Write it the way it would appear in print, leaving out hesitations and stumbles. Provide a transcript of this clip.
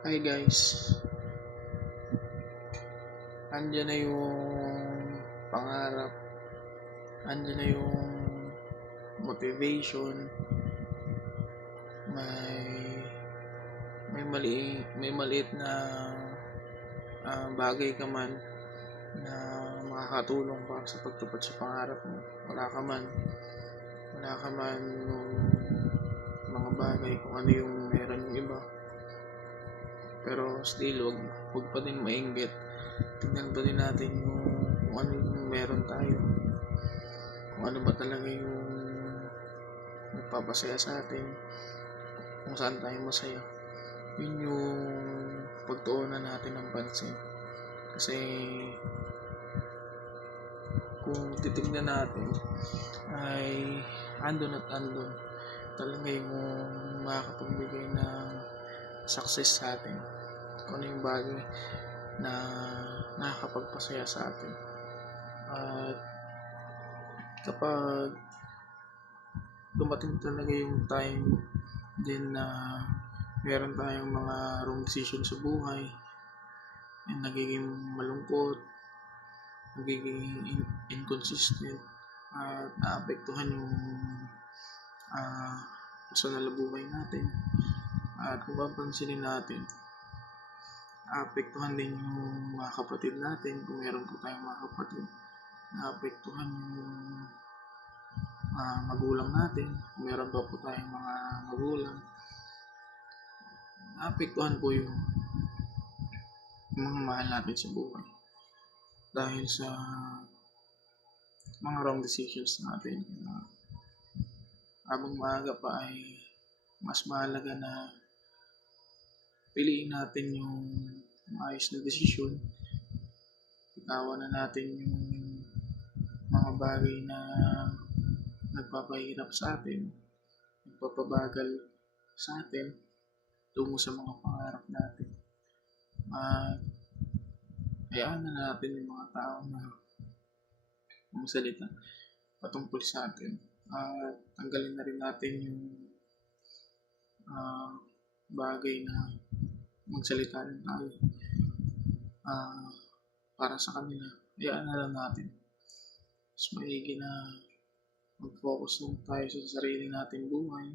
Hi guys, andyan na yung pangarap, andyan na yung motivation, may may maliit na bagay ka man na makakatulong para sa pagtupad sa pangarap mo. Wala ka man yung mga bagay kung ano yung meron yung iba. Pero still, wag pa din mainggit. Tingnan pa din natin kung ano yung meron tayo. Kung ano ba talaga yung nagpapasaya sa atin. Kung saan tayo masaya. Yun yung pagtuunan natin ng pansin. Kasi kung titignan natin ay andun at andun talaga yung makakapagbigay ng success sa atin. Kung ano yung bagay na nakakapagpasaya sa atin. At kapag dumating talaga yung time din na meron tayong mga wrong decision sa buhay, yung nagiging malungkot, nagiging inconsistent, at naapektuhan yung personal na buhay natin. At kung papansinin natin, naapektuhan din yung mga kapatid natin, kung meron po tayong mga kapatid. Naapektuhan yung magulang natin, kung meron pa po tayong mga magulang. Naapektuhan po yung mga mahal natin sa buhay dahil sa mga wrong decisions natin. Habang maaga pa ay mas mahalaga na piliin natin yung maayos na desisyon. Itawan na natin yung mga bagay na nagpapahirap sa atin, nagpapabagal sa atin tungo sa mga pangarap natin. Hayaan na natin yung mga tao na magsalita patungkol sa atin. Tanggalin na rin natin yung bagay na magsalita rin tayo para sa kanila. Hayaan na lang natin. Mas maigi na mag-focus lang tayo sa sarili nating buhay